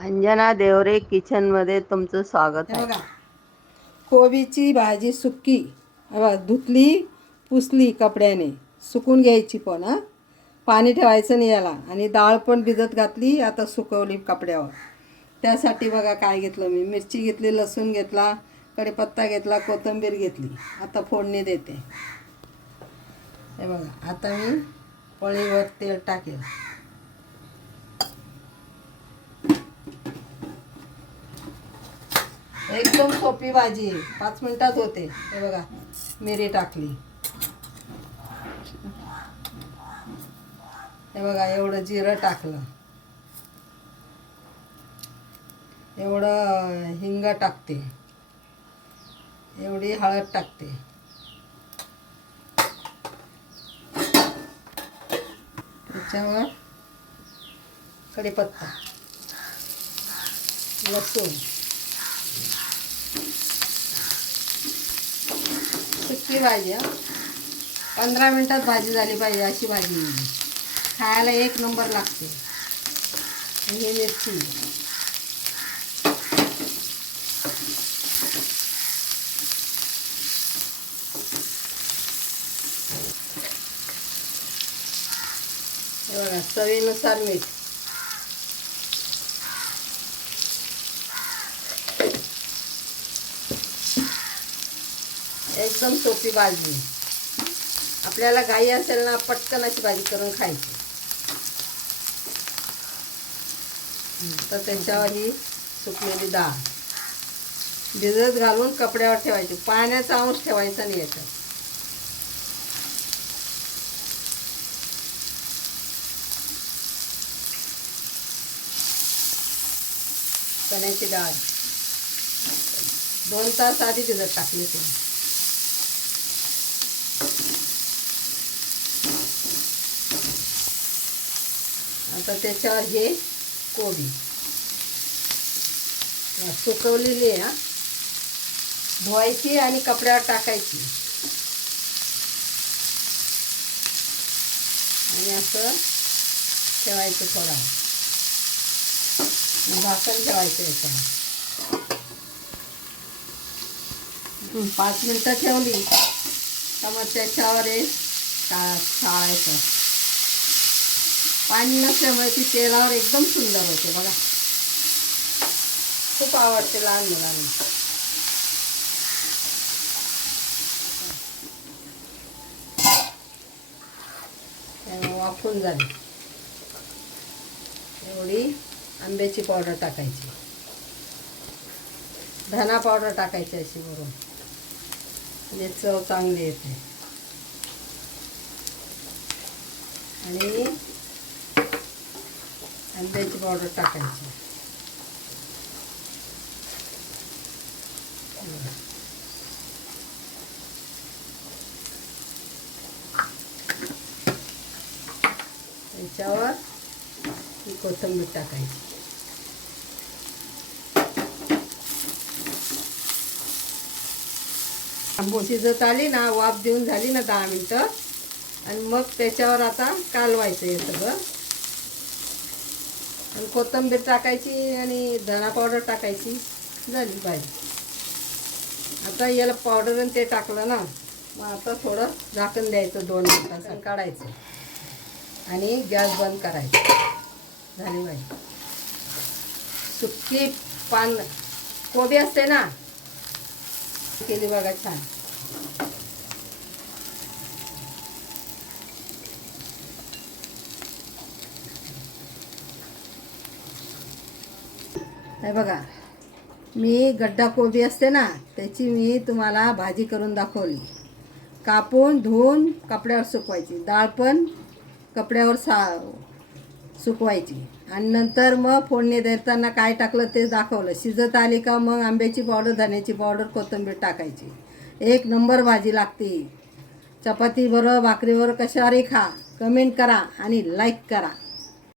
अंजना देवरे किचनमध्ये तुमचं स्वागत आहे. बघा कोबीची भाजी सुक्की हे बघा धुतली पुसली कपड्याने. सुकून घ्यायची पण हां. पाणी ठेवायचं नाही याला. आणि डाळ पण भिजत घातली आता सुकवली कपड्यावर. त्यासाठी बघा काय घेतलं मी. मिरची घेतली लसूण घेतला कढीपत्ता घेतला कोथिंबीर घेतली. आता फोडणी देते. हे बघा आता मी पळीवर तेल टाकेल. एकदम सोपी भाजी आहे. पाच मिनिटात होते. हे बघा मिरी टाकली. हे बघा एवढं जिरं टाकलं. एवढं हिंग टाकते. एवढी हळद टाकते. त्याच्यावर कढीपत्ता लसूण. सुकी भाजी पंधरा मिनटात भाजी झाली पाहिजे अशी भाजी. खायला एक नंबर लागते. हे मिरची. हे चवीनुसार मीठ एकदम सोपी भाजी आपल्याला घाई असेल ना पटकन अशी भाजी करून खायची. तर त्याच्यावर ही सुकलेली डाळ. भिजत घालून कपड्यावर ठेवायची. पाण्याचा अंश ठेवायचा नाही याच्यात. चण्याची डाळ. दोन तास आधी भिजत टाकली तुम्ही. आता त्याच्यावर हे कोबी. सुकवलेली आहे हा. धुवायची आणि कपड्यावर टाकायची. आणि असं ठेवायचं थोडा झाकण ठेवायचं याच्यावर. पाच मिनटं ठेवली. तर मग त्याच्यावर हे टा टाळायचं पाणी नसल्यामुळे ती तेलावर एकदम सुंदर होते बघा. खूप आवडते लहान मुलांना. वाफून झाली. एवढी आंब्याची पावडर टाकायची. धना पावडर टाकायची अशी बरोबर म्हणजे चव चांगली येते. आणि आंब्याची पावडर टाकायची. त्याच्यावर ही कोथिंबीर टाकायची. आंबो शिजत आली ना वाफ देऊन झाली ना दहा मिनटं. आणि मग त्याच्यावर आता कालवायचं हे सगळं. आणि कोथिंबीर टाकायची आणि धना पावडर टाकायची. झाली भाजी आता याला पावडर आणि ते टाकलं ना मग आता थोडं झाकण द्यायचं दोन मिनिटाचं काढायचं. आणि गॅस बंद करायचं. झाली भाजी सुकी पान कोबी असते ना केली बघा छान. हे बघा मी गड्डा कोबी असते ना त्याची मी तुम्हाला भाजी करून दाखवली. कापून धुवून कपड्यावर सुकवायची. डाळ पण कपड्यावर सा सुकवायची. आणि नंतर मग फोडणी देताना काय टाकलं ते दाखवलं. शिजत आली का मग आंब्याची पावडर धण्याची पावडर कोथिंबीर टाकायची. एक नंबर भाजी लागते. चपाती भाकरीवर कशावरही खा. कमेंट करा आणि लाईक करा.